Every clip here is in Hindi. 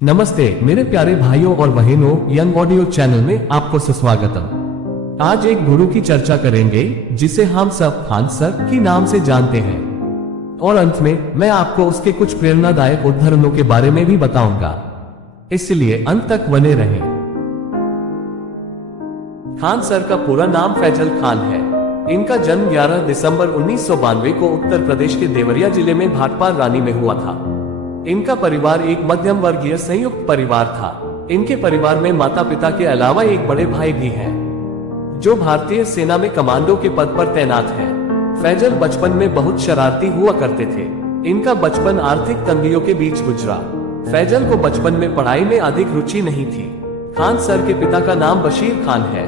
नमस्ते मेरे प्यारे भाइयों और बहनों, यंग ऑडियो चैनल में आपको सुस्वागतम। आज एक गुरु की चर्चा करेंगे जिसे हम सब खान सर के नाम से जानते हैं, और अंत में मैं आपको उसके कुछ प्रेरणादायक उदाहरणों के बारे में भी बताऊंगा, इसलिए अंत तक बने रहें। खान सर का पूरा नाम फैजल खान है। इनका जन्म 11 दिसंबर 1992 को उत्तर प्रदेश के देवरिया जिले में भाटपार रानी में हुआ था। इनका परिवार एक मध्यम वर्गीय संयुक्त परिवार था। इनके परिवार में माता पिता के अलावा एक बड़े भाई भी हैं, जो भारतीय सेना में कमांडो के पद पर तैनात है। फैजल बचपन में बहुत शरारती हुआ करते थे। इनका बचपन आर्थिक तंगियों के बीच गुजरा। फैजल को बचपन में पढ़ाई में अधिक रुचि नहीं थी। खान सर के पिता का नाम बशीर खान है,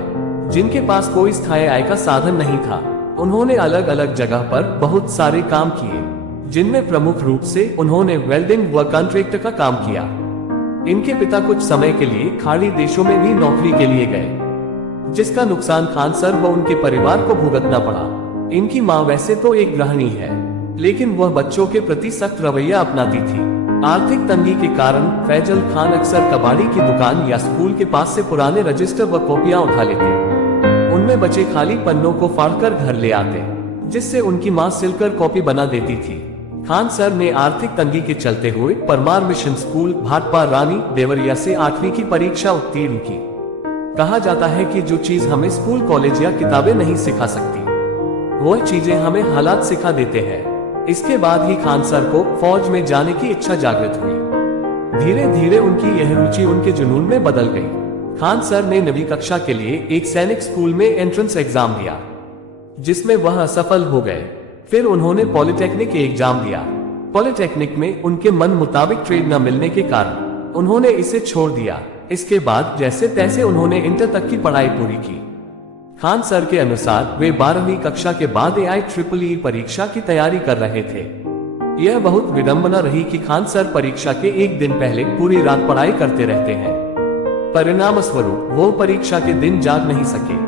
जिनके पास कोई स्थायी आय का साधन नहीं था। उन्होंने अलग अलग जगह पर बहुत सारे काम किए, जिनमें प्रमुख रूप से उन्होंने वेल्डिंग व कॉन्ट्रैक्टर का काम किया। इनके पिता कुछ समय के लिए खाड़ी देशों में भी नौकरी के लिए गए, जिसका नुकसान खान सर व उनके परिवार को भुगतना पड़ा। इनकी मां वैसे तो एक गृहिणी है, लेकिन वह बच्चों के प्रति सख्त रवैया अपनाती थी। आर्थिक तंगी के कारण फैजल खान अक्सर कबाड़ी की दुकान या स्कूल के पास से पुराने रजिस्टर व कॉपियां उठा लेते। उनमें बचे खाली पन्नों को फाड़कर घर ले आते, जिससे उनकी मां सिलकर कॉपी बना देती थी। खान सर ने आर्थिक तंगी के चलते हुए परमार मिशन स्कूल भाटपार रानी देवरिया से 8वीं की परीक्षा उत्तीर्ण की। कहा जाता है कि जो चीज हमें स्कूल कॉलेज या किताबें नहीं सिखा सकती, वह चीजें हमें हालात सिखा देते हैं। इसके बाद ही खान सर को फौज में जाने की इच्छा जागृत हुई। धीरे धीरे उनकी यह रुचि उनके जुनून में बदल गई। खान सर ने 9वीं कक्षा के लिए एक सैनिक स्कूल में एंट्रेंस एग्जाम दिया, जिसमें वह असफल हो गए। फिर उन्होंने पॉलिटेक्निक एग्जाम दिया। पॉलिटेक्निक में उनके मन मुताबिक ट्रेड न मिलने के कारण उन्होंने इसे छोड़ दिया। इसके बाद जैसे तैसे उन्होंने इंटर तक की पढ़ाई पूरी की। खान सर के अनुसार वे 12वीं कक्षा के बाद IEEE परीक्षा की तैयारी कर रहे थे। यह बहुत विडंबना रही कि खान सर परीक्षा के एक दिन पहले पूरी रात पढ़ाई करते रहते हैं। परिणाम स्वरूप वो परीक्षा के दिन जाग नहीं सके,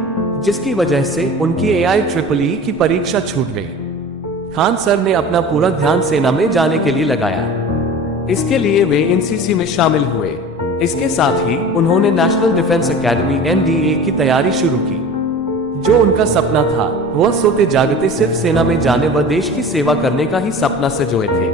जिसकी वजह से उनकी IEEE की परीक्षा छूट गई। खान सर ने अपना पूरा ध्यान सेना में जाने के लिए लगाया। इसके लिए वे NCC में शामिल हुए। इसके साथ ही उन्होंने नेशनल डिफेंस एकेडमी NDA की तैयारी शुरू की। जो उनका सपना था, वह सोते जागते सिर्फ सेना में जाने व देश की सेवा करने का ही सपना सजोए थे।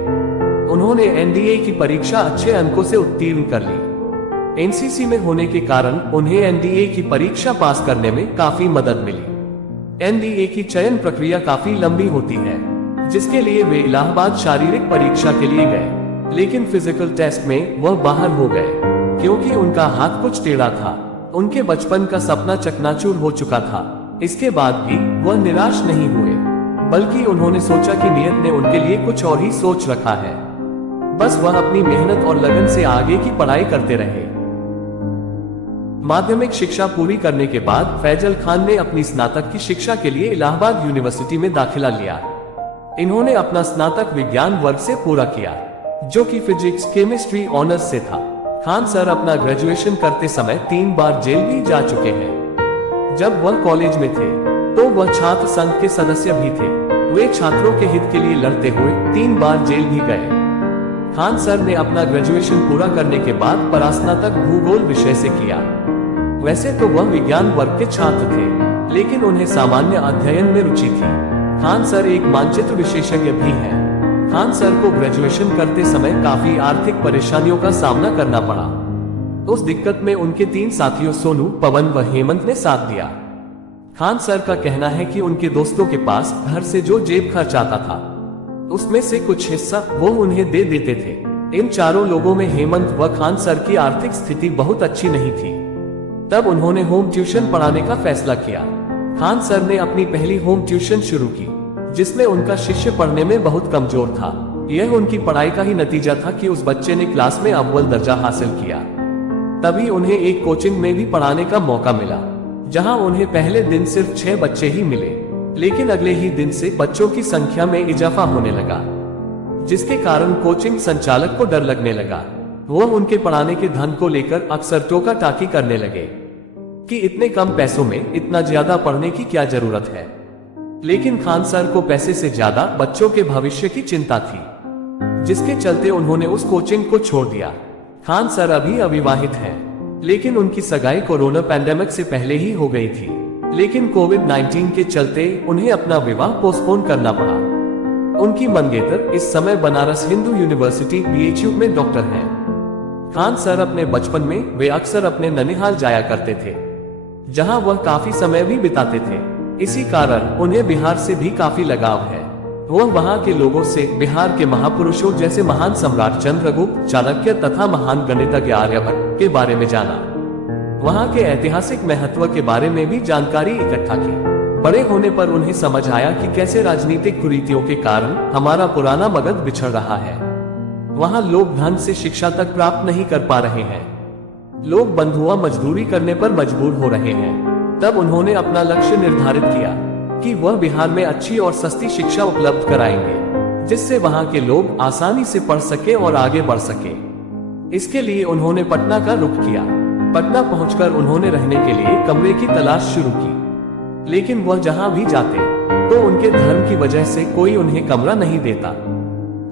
उन्होंने NDA की परीक्षा अच्छे अंकों से उत्तीर्ण कर ली। NCC में होने के कारण उन्हें NDA की परीक्षा पास करने में काफी मदद मिली। NDA की चयन प्रक्रिया काफी लंबी होती है, जिसके लिए वे इलाहाबाद शारीरिक परीक्षा के लिए गए, लेकिन फिजिकल टेस्ट में वह बाहर हो गए, क्योंकि उनका हाथ कुछ टेढ़ा था। उनके बचपन का सपना चकनाचूर हो चुका था। इसके बाद भी वह निराश नहीं हुए, बल्कि उन्होंने सोचा कि नियत ने उनके लिए कुछ और ही सोच रखा है। बस वह अपनी मेहनत और लगन से आगे की पढ़ाई करते रहे। माध्यमिक शिक्षा पूरी करने के बाद फैजल खान ने अपनी स्नातक की शिक्षा के लिए इलाहाबाद यूनिवर्सिटी में दाखिला लिया। इन्होंने अपना स्नातक विज्ञान वर्ग से पूरा किया, जो कि फिजिक्स केमिस्ट्री ऑनर्स से था। खान सर अपना ग्रेजुएशन करते समय 3 बार जेल भी जा चुके हैं। जब वह कॉलेज में थे, तो वह छात्र संघ के सदस्य भी थे। वे छात्रों के हित के लिए लड़ते हुए 3 बार जेल भी गए। खान सर ने अपना ग्रेजुएशन पूरा करने के बाद परास्नातक भूगोल विषय से किया। वैसे तो वह विज्ञान वर्ग के छात्र थे, लेकिन उन्हें सामान्य अध्ययन में रुचि थी। खान सर एक मानचित्र विशेषज्ञ भी हैं। खान सर को ग्रेजुएशन करते समय काफी आर्थिक परेशानियों का सामना करना पड़ा। उस दिक्कत में उनके 3 साथियों सोनू, पवन व हेमंत ने साथ दिया। खान सर का कहना है कि उनके दोस्तों के पास घर से जो जेब खर्च आता था, उसमें से कुछ हिस्सा वो उन्हें दे देते थे। इन चारों लोगों में हेमंत व खान सर की आर्थिक स्थिति बहुत अच्छी नहीं थी। तब उन्होंने होम ट्यूशन पढ़ाने का फैसला किया। खान सर ने अपनी पहली होम ट्यूशन शुरू की, जिसमें उनका शिष्य पढ़ने में बहुत कमजोर था। यह उनकी पढ़ाई का ही नतीजा था कि उस बच्चे ने क्लास में अव्वल दर्जा हासिल किया। तभी उन्हें एक कोचिंग में भी पढ़ाने का मौका मिला, जहां उन्हें पहले दिन सिर्फ 6 बच्चे ही मिले, लेकिन अगले ही दिन से बच्चों की संख्या में इजाफा होने लगा, जिसके कारण कोचिंग संचालक को डर लगने लगा। वह उनके पढ़ाने के धन को लेकर अक्सर टोका टाकी करने लगे कि इतने कम पैसों में इतना ज्यादा पढ़ने की क्या जरूरत है। लेकिन खान सर को पैसे से ज्यादा बच्चों के भविष्य की चिंता थी, जिसके चलते उन्होंने उस कोचिंग को छोड़ दिया। खान सर अभी अविवाहित हैं, लेकिन उनकी सगाई कोरोना पैंडेमिक से पहले ही हो गई थी। लेकिन कोविड-19 के चलते उन्हें अपना विवाह पोस्टपोन करना पड़ा। उनकी मंगेतर इस समय बनारस हिंदू यूनिवर्सिटी BHU में डॉक्टर हैं। खान सर अपने बचपन में वे अक्सर अपने ननिहाल जाया करते थे, जहां वह काफी समय भी बिताते थे। इसी कारण उन्हें बिहार से भी काफी लगाव है। वह वहां के लोगों से बिहार के महापुरुषों जैसे महान सम्राट चंद्रगुप्त, चाणक्य तथा महान गणितज्ञ आर्यभट्ट के बारे में जाना। वहां के ऐतिहासिक महत्व के बारे में भी जानकारी इकट्ठा की। बड़े होने पर उन्हें समझ आया कि कैसे राजनीतिक कुरीतियों के कारण हमारा पुराना मगध बिछड़ रहा है। वहां लोग धन से शिक्षा तक प्राप्त नहीं कर पा रहे हैं। लोग बंधुआ मजदूरी करने पर मजबूर हो रहे हैं। तब उन्होंने अपना लक्ष्य निर्धारित किया कि वह बिहार में अच्छी और सस्ती शिक्षा उपलब्ध कराएंगे, जिससे वहां के लोग आसानी से पढ़ सके और आगे बढ़ सके। इसके लिए उन्होंने पटना का रुख किया। पटना पहुंचकर उन्होंने रहने के लिए कमरे की तलाश शुरू की, लेकिन वह जहां भी जाते तो उनके धर्म की वजह से कोई उन्हें कमरा नहीं देता।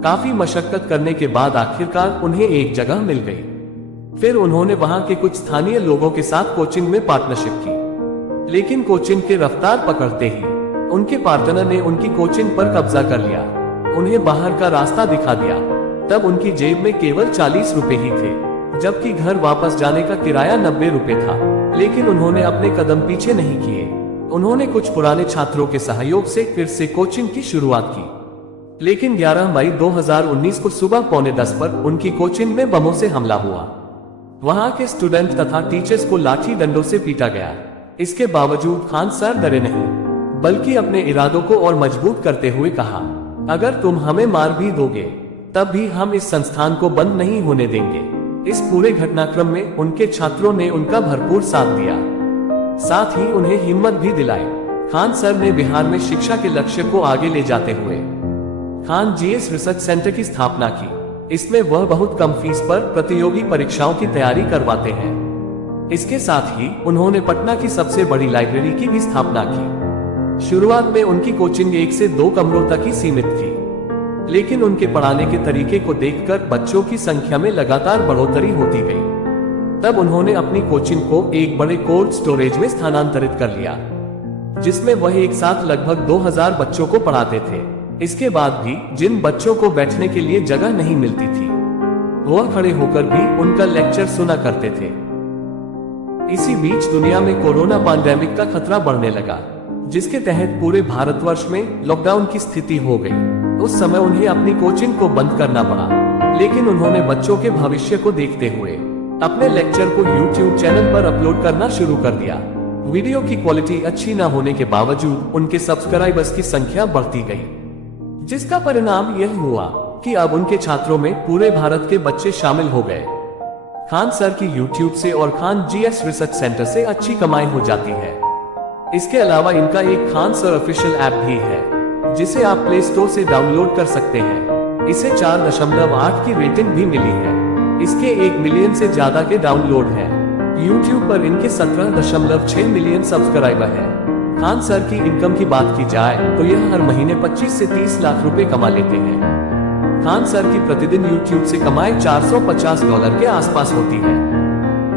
काफी मशक्कत करने के बाद आखिरकार उन्हें एक जगह मिल गई। फिर उन्होंने वहां के कुछ स्थानीय लोगों के साथ कोचिंग में पार्टनरशिप की, लेकिन कोचिंग के रफ्तार पकड़ते ही उनके पार्टनर ने उनकी कोचिंग पर कब्जा कर लिया, उन्हें बाहर का रास्ता दिखा दिया। तब उनकी जेब में केवल 40 रुपए ही थे, जबकि घर वापस जाने का किराया 90 रुपए था। लेकिन उन्होंने अपने कदम पीछे नहीं किए। उन्होंने कुछ पुराने छात्रों के सहयोग से फिर से कोचिंग की शुरुआत की। लेकिन 11 मई 2019 को सुबह 9:45 पर उनकी कोचिंग में बमों से हमला हुआ। वहां के स्टूडेंट तथा टीचर्स को लाठी डंडों से पीटा गया। इसके बावजूद खान सर डरे नहीं, बल्कि अपने इरादों को और मजबूत करते हुए कहा, अगर तुम हमें मार भी दोगे तब भी हम इस संस्थान को बंद नहीं होने देंगे। इस पूरे घटनाक्रम में उनके छात्रों ने उनका भरपूर साथ दिया, साथ ही उन्हें हिम्मत भी दिलाई। खान सर ने बिहार में शिक्षा के लक्ष्य को आगे ले जाते हुए खान GS रिसर्च सेंटर की स्थापना की। इसमें वह बहुत कम फीस पर प्रतियोगी परीक्षाओं की तैयारी करवाते हैं। इसके साथ ही उन्होंने पटना की सबसे बड़ी लाइब्रेरी की भी स्थापना की। शुरुआत में उनकी कोचिंग 1 से 2 कमरों तक ही सीमित थी, लेकिन उनके पढ़ाने के तरीके को देखकर बच्चों की संख्या में लगातार बढ़ोतरी होती गई। तब उन्होंने अपनी कोचिंग को एक बड़े कोल्ड स्टोरेज में स्थानांतरित कर लिया, जिसमें वह एक साथ लगभग 2000 बच्चों को पढ़ाते थे। इसके बाद भी जिन बच्चों को बैठने के लिए जगह नहीं मिलती थी, वह खड़े होकर भी उनका लेक्चर सुना करते थे। इसी बीच दुनिया में कोरोना पैंडेमिक का खतरा बढ़ने लगा, जिसके तहत पूरे भारतवर्ष में लॉकडाउन की स्थिति हो गई। उस समय उन्हें अपनी कोचिंग को बंद करना पड़ा, लेकिन उन्होंने बच्चों के भविष्य को देखते हुए अपने लेक्चर को YouTube चैनल पर अपलोड करना शुरू कर दिया। वीडियो की क्वालिटी अच्छी न होने के बावजूद उनके सब्सक्राइबर्स की संख्या बढ़ती गई, जिसका परिणाम यह हुआ कि अब उनके छात्रों में पूरे भारत के बच्चे शामिल हो गए। खान सर की YouTube से और खान GS रिसर्च सेंटर से अच्छी कमाई हो जाती है। इसके अलावा इनका एक खान सर ऑफिशियल ऐप भी है, जिसे आप प्ले स्टोर से डाउनलोड कर सकते हैं। इसे 4.8 की रेटिंग भी मिली है। इसके 1 मिलियन से ज्यादा के डाउनलोड हैं। YouTube पर इनके 17.6 मिलियन सब्सक्राइबर हैं। खान सर की इनकम की बात की जाए तो यह हर महीने 25 से 30 लाख रुपए कमा लेते हैं। खान सर की प्रतिदिन YouTube से कमाई $450 के आसपास होती है,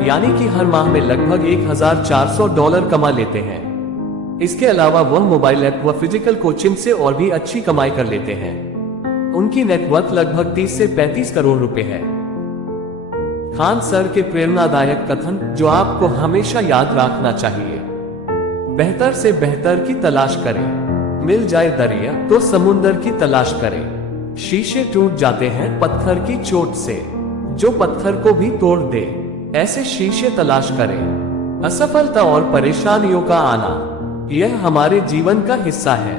यानी कि हर माह में लगभग $1400 कमा लेते हैं। इसके अलावा वह मोबाइल ऐप व फिजिकल कोचिंग से और भी अच्छी कमाई कर लेते हैं। उनकी नेटवर्थ लगभग 30 से 35 करोड़ रुपए है। खान सर के प्रेरणादायक कथन जो आपको हमेशा याद रखना चाहिए, बेहतर से बेहतर की तलाश करें, मिल जाए दरिया तो समुंदर की तलाश करें। शीशे टूट जाते हैं पत्थर की चोट से, जो पत्थर को भी तोड़ दे, ऐसे शीशे तलाश करें। असफलता और परेशानियों का आना यह हमारे जीवन का हिस्सा है।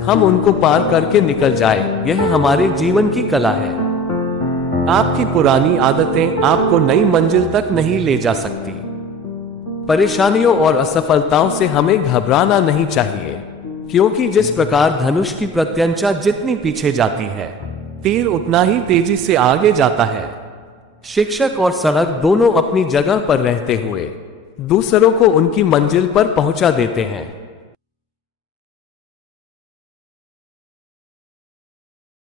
हम उनको पार करके निकल जाए, यह हमारे जीवन की कला है। आपकी पुरानी आदतें आपको नई मंजिल तक नहीं ले जा सकती। परेशानियों और असफलताओं से हमें घबराना नहीं चाहिए, क्योंकि जिस प्रकार धनुष की प्रत्यंचा जितनी पीछे जाती है, तीर उतना ही तेजी से आगे जाता है। शिक्षक और सड़क दोनों अपनी जगह पर रहते हुए दूसरों को उनकी मंजिल पर पहुंचा देते हैं।